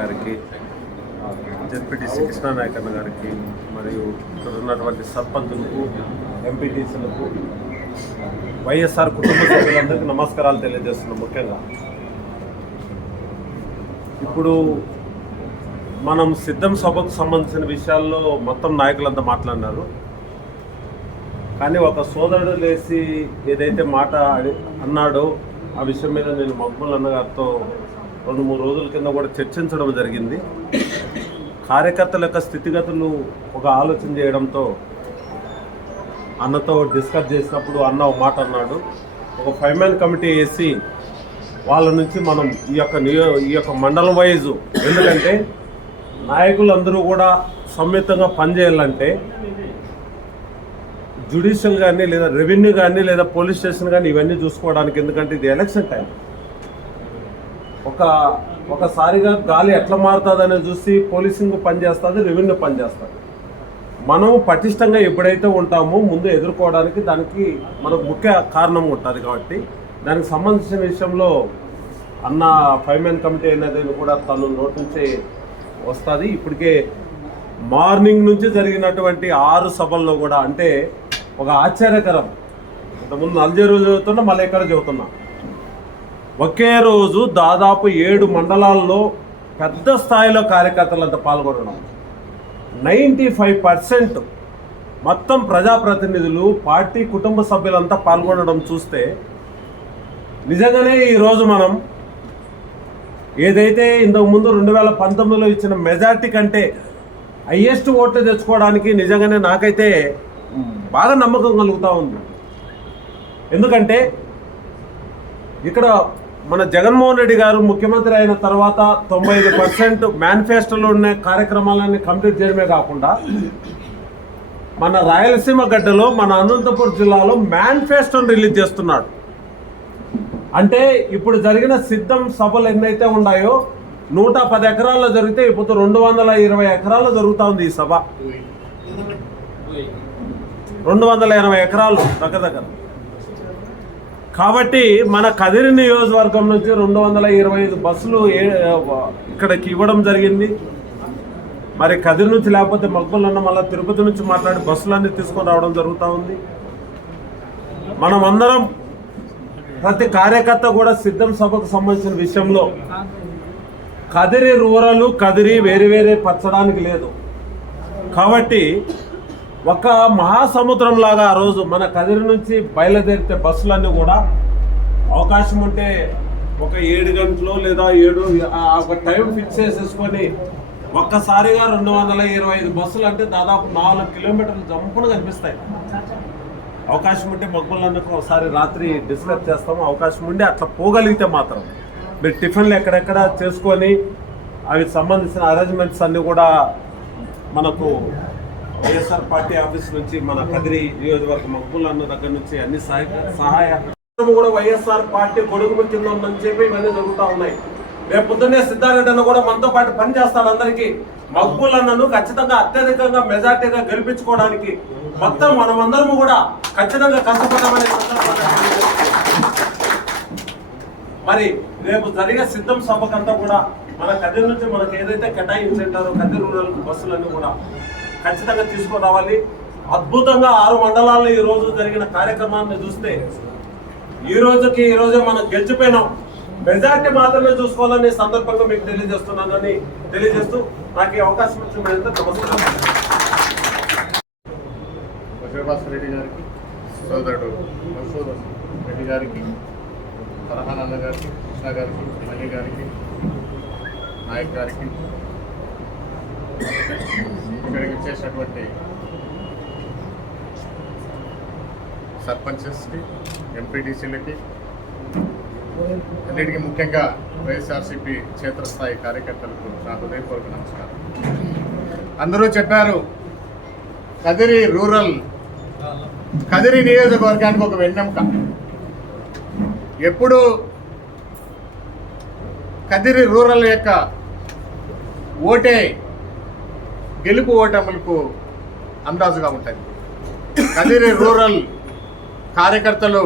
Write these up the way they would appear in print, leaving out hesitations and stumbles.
గారికి, జెడ్పీటీసీ కృష్ణానాయక్ అన్న గారికి, మరియు ఇక్కడ ఉన్నటువంటి సర్పంచులకు, ఎంపీటీసీలకు, వైఎస్ఆర్ కుటుంబ సభ్యులందరికీ నమస్కారాలు తెలియజేస్తున్నాం. ముఖ్యంగా ఇప్పుడు మనం సిద్ధం సభకు సంబంధించిన విషయాల్లో మొత్తం నాయకులంతా మాట్లాడినారు. కానీ ఒక సోదరుడు లేచి ఏదైతే మాట అన్నాడో ఆ విషయం మీద నేను మక్బూల్ అన్న గారితో 2-3 రోజుల కింద కూడా చర్చించడం జరిగింది. కార్యకర్తల యొక్క స్థితిగతులు ఒక ఆలోచన చేయడంతో అన్నతో డిస్కస్ చేసినప్పుడు అన్న ఒక మాట అన్నాడు, ఒక 5 మ్యాన్ కమిటీ వేసి వాళ్ళ నుంచి మనం ఈ యొక్క మండలం వైజు, ఎందుకంటే నాయకులందరూ కూడా సంయుక్తంగా పనిచేయాలంటే జ్యుడిషియల్ కానీ లేదా రెవెన్యూ కానీ లేదా పోలీస్ స్టేషన్ కానీ ఇవన్నీ చూసుకోవడానికి, ఎందుకంటే ఇది ఎలక్షన్ టైం. ఒకసారిగా గాలి ఎట్లా మారుతుందని చూసి పోలీసింగ్ పనిచేస్తుంది, రెవెన్యూ పనిచేస్తుంది. మనం పటిష్టంగా ఎప్పుడైతే ఉంటామో ముందు ఎదుర్కోవడానికి దానికి మనకు ముఖ్య కారణం ఉంటుంది. కాబట్టి దానికి సంబంధించిన విషయంలో అన్న 5 మ్యాన్ కమిటీ అనేది కూడా తను నోటి నుంచి వస్తుంది. ఇప్పటికే మార్నింగ్ నుంచి జరిగినటువంటి 6 సభల్లో కూడా, అంటే ఒక ఆశ్చర్యకరం, ఇంతకుముందు నల్జేరు చదువుతున్నా, మళ్ళీ ఎక్కడ చదువుతున్నా, ఒకే రోజు దాదాపు 7 మండలాల్లో పెద్ద స్థాయిలో కార్యకర్తలంతా పాల్గొనడం, 95% మొత్తం ప్రజాప్రతినిధులు, పార్టీ కుటుంబ సభ్యులంతా పాల్గొనడం చూస్తే నిజంగానే ఈరోజు మనం ఏదైతే ఇంతకుముందు 2019లో ఇచ్చిన మెజార్టీ కంటే హైయెస్ట్ ఓట్లు తెచ్చుకోవడానికి నిజంగానే నాకైతే బాగా నమ్మకం కలుగుతూ ఉంది. ఎందుకంటే ఇక్కడ మన జగన్మోహన్ రెడ్డి గారు ముఖ్యమంత్రి అయిన తర్వాత 95% మేనిఫెస్టోలో ఉన్న కార్యక్రమాలన్నీ కంప్లీట్ చేయడమే కాకుండా మన రాయలసీమ గడ్డలో, మన అనంతపురం జిల్లాలో మేనిఫెస్టోని రిలీజ్ చేస్తున్నాడు. అంటే ఇప్పుడు జరిగిన సిద్ధం సభలు ఎన్నైతే ఉన్నాయో 110 ఎకరాల్లో జరిగితే ఇప్పుడు 220 ఎకరాల్లో జరుగుతూ ఉంది ఈ సభ. 280 ఎకరాలు దగ్గర. కాబట్టి మన కదిరి నియోజకవర్గం నుంచి 225 బస్సులు ఇక్కడికి ఇవ్వడం జరిగింది. మరి కదిరి నుంచి లేకపోతే మక్బూల్ అన్న మళ్ళీ తిరుపతి నుంచి మాట్లాడి బస్సులన్నీ తీసుకొని రావడం జరుగుతూ ఉంది. మనం అందరం, ప్రతి కార్యకర్త కూడా సిద్ధం సభకు సంబంధించిన విషయంలో కదిరి రూరల్, కదిరి వేరే పచ్చడానికి లేదు. కాబట్టి ఒక మహాసముద్రం లాగా ఆ రోజు మన కదిరి నుంచి బయలుదేరితే బస్సులన్నీ కూడా అవకాశం ఉంటే ఒక 7 గంటలు లేదా 7 ఒక టైం ఫిక్స్ చేసేసుకొని ఒక్కసారిగా 225 బస్సులు అంటే దాదాపు 4 కిలోమీటర్లు జంపును కనిపిస్తాయి. అవకాశం ఉంటే మక్బూల్కి ఒకసారి రాత్రి డిస్కస్ చేస్తాము. అవకాశం ఉండి అట్లా పోగలిగితే మాత్రం మీరు టిఫిన్లు ఎక్కడెక్కడ చేసుకొని అవి సంబంధించిన అరేంజ్మెంట్స్ అన్నీ కూడా మనకు వైఎస్ఆర్ పార్టీ ఆఫీస్ నుంచి మన కదిరి నియోజకవర్గం మక్బూల్ అన్న దగ్గర నుంచి అన్ని సహాయ కూడా వైఎస్ఆర్ పార్టీ గొడుగు కింద ఉందని చెప్పి ఇవన్నీ జరుగుతూ ఉన్నాయి. రేపు పొద్దున్నే సిద్ధారెడ్డి అన్న కూడా మనతో పాటు పనిచేస్తాడు. అందరికీ మక్బూల్ అన్నను ఖచ్చితంగా అత్యధికంగా మెజార్టీగా గెలిపించుకోవడానికి మొత్తం మనమందరము కూడా ఖచ్చితంగా కష్టపడమనే సందర్భంగా మరి రేపు జరిగే సిద్ధం సభకంతా కూడా మన కదిరి నుంచి మనకు ఏదైతే కేటాయించారో కదిరి రూరల్ బస్సులన్నీ కూడా ఖచ్చితంగా తీసుకొని రావాలి. అద్భుతంగా 6 మండలాల్లో ఈ రోజు జరిగిన కార్యక్రమాన్ని చూస్తే ఈ రోజే మనం గెలిచిపోయినాం. మెజార్టీ మాత్రమే చూసుకోవాలని సందర్భంగా మీకు తెలియజేస్తున్నానని తెలియజేస్తూ నాకు ఈ అవకాశం ఇచ్చినందుకు నమస్కారం. రెడ్డి గారికి, సోదరుడు మసూద్ రెడ్డి గారికి, ఫర్హాన్ అన్న గారికి, కృష్ణ గారికి, మణి గారికి, నాయక్ గారికి, ఇక్కడికి వచ్చేసినటువంటి సర్పంచెస్కి, ఎంపీటీసీలకి, అన్నిటికీ ముఖ్యంగా వైఎస్ఆర్సీపీ క్షేత్రస్థాయి కార్యకర్తలకు నా హృదయపూర్వక నమస్కారం. అందరూ చెప్పారు కదిరి నియోజకవర్గానికి ఒక వెన్నెముక. ఎప్పుడు కదిరి రూరల్ యొక్క ఓటే గెలుపు ఓటములకు అందాజుగా ఉంటుంది. కదిరి రూరల్ కార్యకర్తలు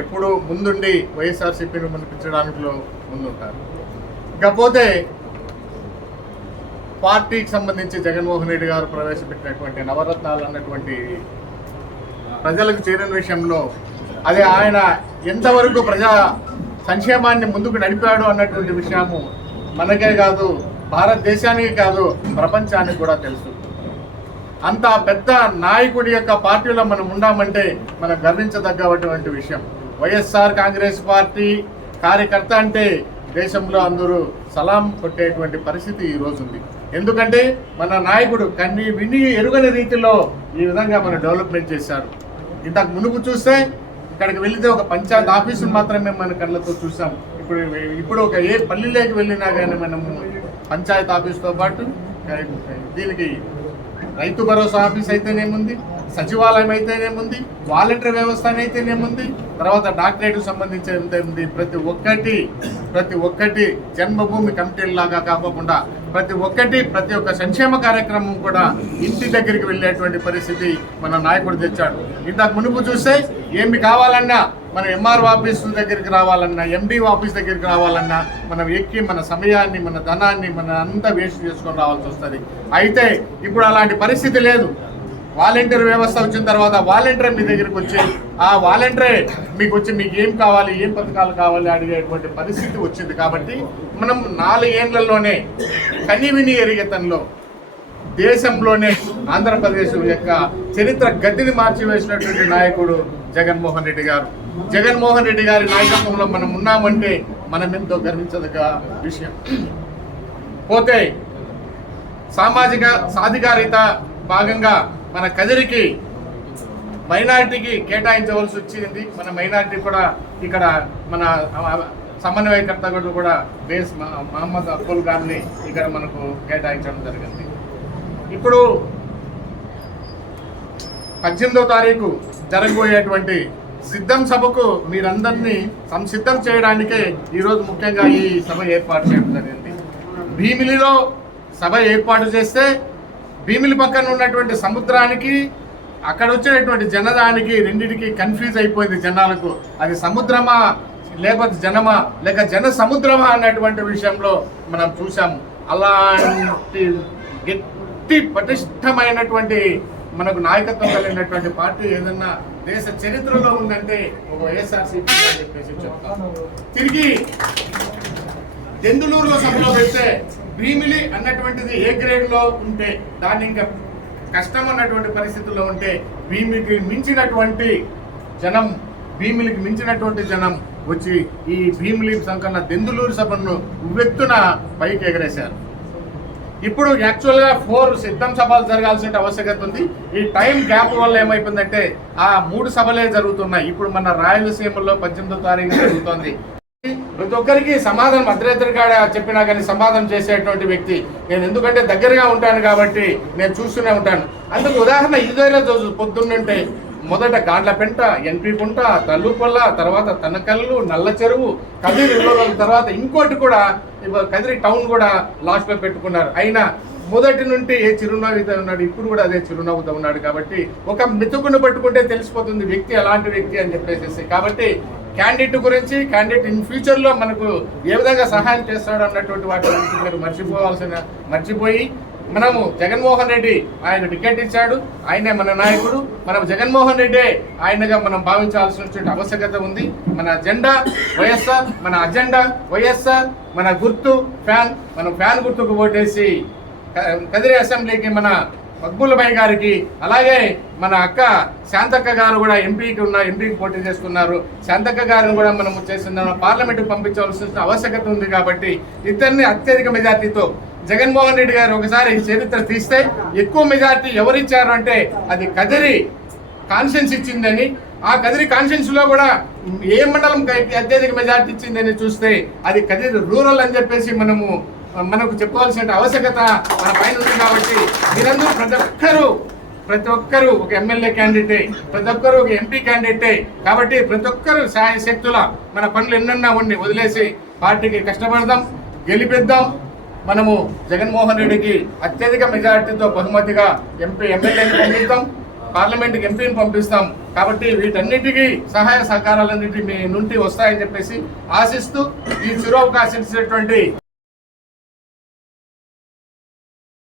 ఎప్పుడు ముందుండి వైఎస్ఆర్సీపీని మనిపించడానికి ముందుంటారు. ఇకపోతే పార్టీకి సంబంధించి జగన్మోహన్ రెడ్డి గారు ప్రవేశపెట్టినటువంటి నవరత్నాలు అన్నటువంటి ప్రజలకు చేరిన విషయంలో అది ఆయన ఎంతవరకు ప్రజా సంక్షేమాన్ని ముందుకు నడిపాడు అన్నటువంటి విషయము మనకే కాదు, భారతదేశానికి కాదు, ప్రపంచానికి కూడా తెలుసు. అంత పెద్ద నాయకుడి యొక్క పార్టీలో మనం ఉన్నామంటే మనం గర్వించదగ్గటువంటి విషయం. వైఎస్ఆర్ కాంగ్రెస్ పార్టీ కార్యకర్త అంటే దేశంలో అందరూ సలాం కొట్టేటువంటి పరిస్థితి ఈరోజు ఉంది. ఎందుకంటే మన నాయకుడు కన్ని విని ఎరుగని రీతిలో ఈ విధంగా మనం డెవలప్మెంట్ చేశారు. ఇంతకు మునుపు చూస్తే ఇక్కడికి వెళితే ఒక పంచాయత్ ఆఫీసును మాత్రమే మన కళ్ళతో చూసాం. ఇప్పుడు ఒక ఏ పల్లెలోకి వెళ్ళినా కానీ మనము పంచాయత్ ఆఫీస్తో పాటు దీనికి రైతు భరోసా ఆఫీస్ అయితేనేముంది, సచివాలయం అయితేనేముంది, వాలంటరీ వ్యవస్థ అయితేనేముంది, తర్వాత డాక్టరేట్కు సంబంధించి ప్రతి ఒక్కటి జన్మభూమి కమిటీలాగా కాకుండా ప్రతి ఒక్క సంక్షేమ కార్యక్రమం కూడా ఇంటి దగ్గరికి వెళ్ళేటువంటి పరిస్థితి మన నాయకుడు తెచ్చాడు. ఇంతకు మునుపు చూస్తే ఏమి కావాలన్నా మన ఎంఆర్ఓ ఆఫీస్ దగ్గరికి రావాలన్నా, ఎండిఓ ఆఫీస్ దగ్గరికి రావాలన్నా మనం ఎక్కి మన సమయాన్ని, మన ధనాన్ని మన అంతా వేస్ట్ చేసుకొని రావాల్సి వస్తుంది. అయితే ఇప్పుడు అలాంటి పరిస్థితి లేదు. వాలంటీర్ వ్యవస్థ వచ్చిన తర్వాత వాలంటీర్ మీ దగ్గరికి వచ్చి ఆ వాలంటీరే మీకు వచ్చి మీకు ఏం కావాలి, ఏం పథకాలు కావాలి అడిగేటువంటి పరిస్థితి వచ్చింది. కాబట్టి మనం 4 ఏళ్లలోనే కనివిని ఎరిగేతనంలో దేశంలోనే ఆంధ్రప్రదేశ్ యొక్క చరిత్ర గతిని మార్చివేసినటువంటి నాయకుడు జగన్మోహన్ రెడ్డి గారు. జగన్మోహన్ రెడ్డి గారి నాయకత్వంలో మనం ఉన్నామంటే మనం ఎంతో గర్వించదగ్గ విషయం. పోతే సామాజిక సాధికారిత భాగంగా మన కదిరికి మైనారిటీకి కేటాయించవలసి వచ్చింది. మన మైనారిటీ కూడా ఇక్కడ మన సమన్వయకర్త కూడా బేస్ మహమ్మద్ అబ్దుల్ గారిని ఇక్కడ మనకు కేటాయించడం జరిగింది. ఇప్పుడు 18వ తారీఖు జరగబోయేటువంటి సిద్ధం సభకు మీరందరినీ సంసిద్ధం చేయడానికే ఈరోజు ముఖ్యంగా ఈ సభ ఏర్పాటు చేయడం జరిగింది. భీమిలిలో సభ ఏర్పాటు చేస్తే భీమిలి పక్కన ఉన్నటువంటి సముద్రానికి అక్కడ వచ్చినటువంటి జనదానికి రెండింటికి కన్ఫ్యూజ్ అయిపోయింది జనాలకు. అది సముద్రమా లేకపోతే జనమా లేక జన సముద్రమా అన్నటువంటి విషయంలో మనం చూసాము. అలాంటి గట్టి పటిష్టమైనటువంటి మనకు నాయకత్వం కలిగినటువంటి పార్టీ ఏదన్నా దేశ చరిత్రలో ఉందంటే ఒక వైఎస్ఆర్సీపీ అని చెప్పేసి చెప్తాం. తిరిగి దెందులూరులో సభలో పెడితే భీమిలి అన్నటువంటిది ఏ గ్రేడ్లో ఉంటే దాన్ని ఇంకా కష్టం అన్నటువంటి పరిస్థితుల్లో ఉంటే భీమిలికి మించినటువంటి జనం వచ్చి ఈ భీమిలి సంకన్న దెందులూరు సభను ఉవ్వెత్తున పైకి ఎగరేశారు. ఇప్పుడు యాక్చువల్గా 4 సిద్ధం సభలు జరగాల్సిన ఆవశ్యకత ఉంది. ఈ టైం గ్యాప్ వల్ల ఏమైపోయిందంటే ఆ 3 సభలే జరుగుతున్నాయి. ఇప్పుడు మన రాయలసీమలో 18వ తారీఖు జరుగుతుంది. ప్రతి ఒక్కరికి సమాధానం అర్ధరాత్రిగా చెప్పినా కానీ సమాధానం చేసేటువంటి వ్యక్తి నేను. ఎందుకంటే దగ్గరగా ఉంటాను కాబట్టి నేను చూస్తూనే ఉంటాను. అందుకు ఉదాహరణ ఇదే రోజు పొద్దున్నంటే మొదట గాండ్లపెంట, ఎన్పి-కుంట, తల్లుపల్ల, తర్వాత తనకల్లు, నల్ల చెరువు, కదిరి తర్వాత ఇంకోటి కూడా కదిరి టౌన్ కూడా లాస్ట్లో పెట్టుకున్నారు. అయినా మొదటి నుండి ఏ చిరునవ్వుతో ఉన్నాడు, ఇప్పుడు కూడా అదే చిరునవ్వుతో ఉన్నాడు. కాబట్టి ఒక మెతుకును పట్టుకుంటే తెలిసిపోతుంది వ్యక్తి అలాంటి వ్యక్తి అని చెప్పేసి. కాబట్టి క్యాండిడేట్ ఇన్ ఫ్యూచర్లో మనకు ఏ విధంగా సహాయం చేస్తాడు అన్నటువంటి వాటి గురించి మీరు మర్చిపోయి మనము జగన్మోహన్ రెడ్డి ఆయన టికెట్ ఇచ్చాడు, ఆయనే మన నాయకుడు. మనం జగన్మోహన్ రెడ్డి ఆయనగా మనం భావించాల్సిన ఆవశ్యకత ఉంది. మన జెండా వైఎస్ఆర్, మన అజెండా వైఎస్ఆర్, మన గుర్తు ఫ్యాన్. మనం ఫ్యాన్ గుర్తుకు ఓటేసి కదిరి అసెంబ్లీకి మన మక్బూల్ భాయ్ గారికి, అలాగే మన అక్క శాంతక్క గారు కూడా ఎంపీకి పోటీ చేస్తున్నారు. శాంతక్క గారిని కూడా మనం చేస్తున్నాం, పార్లమెంటుకు పంపించవలసిన ఆవశ్యకత ఉంది. కాబట్టి ఇద్దరిని అత్యధిక మెజార్టీతో జగన్మోహన్ రెడ్డి గారు ఒకసారి చరిత్ర తీస్తే ఎక్కువ మెజార్టీ ఎవరిచ్చారు అంటే అది కదిరి కాన్ఫరెన్స్ ఇచ్చిందని. ఆ కదిరి కాన్ఫరెన్స్ లో కూడా ఏ మండలం అత్యధిక మెజార్టీ ఇచ్చిందని చూస్తే అది కదిరి రూరల్ అని చెప్పేసి మనకు చెప్పుకోవాల్సిన ఆవశ్యకత మన పైన ఉంది. కాబట్టి మీరందరూ ప్రతి ఒక్కరు ఒక ఎమ్మెల్యే క్యాండిడేటే, ప్రతి ఒక్కరు ఒక ఎంపీ క్యాండిడేటే. కాబట్టి ప్రతి ఒక్కరు శాయశక్తుల మన పనులు ఎన్నన్నా ఉండి వదిలేసి పార్టీకి కష్టపడదాం, గెలిపిద్దాం. మనము జగన్మోహన్ రెడ్డికి అత్యధిక మెజారిటీతో బహుమతిగా ఎమ్మెల్యేని పంపిస్తాం, పార్లమెంట్కి ఎంపీని పంపిస్తాం. కాబట్టి వీటన్నిటికీ సహాయ సహకారాలన్నింటి మీ నుండి వస్తాయని చెప్పేసి ఆశిస్తూ ఈ చిరవకాశం ఇచ్చినటువంటి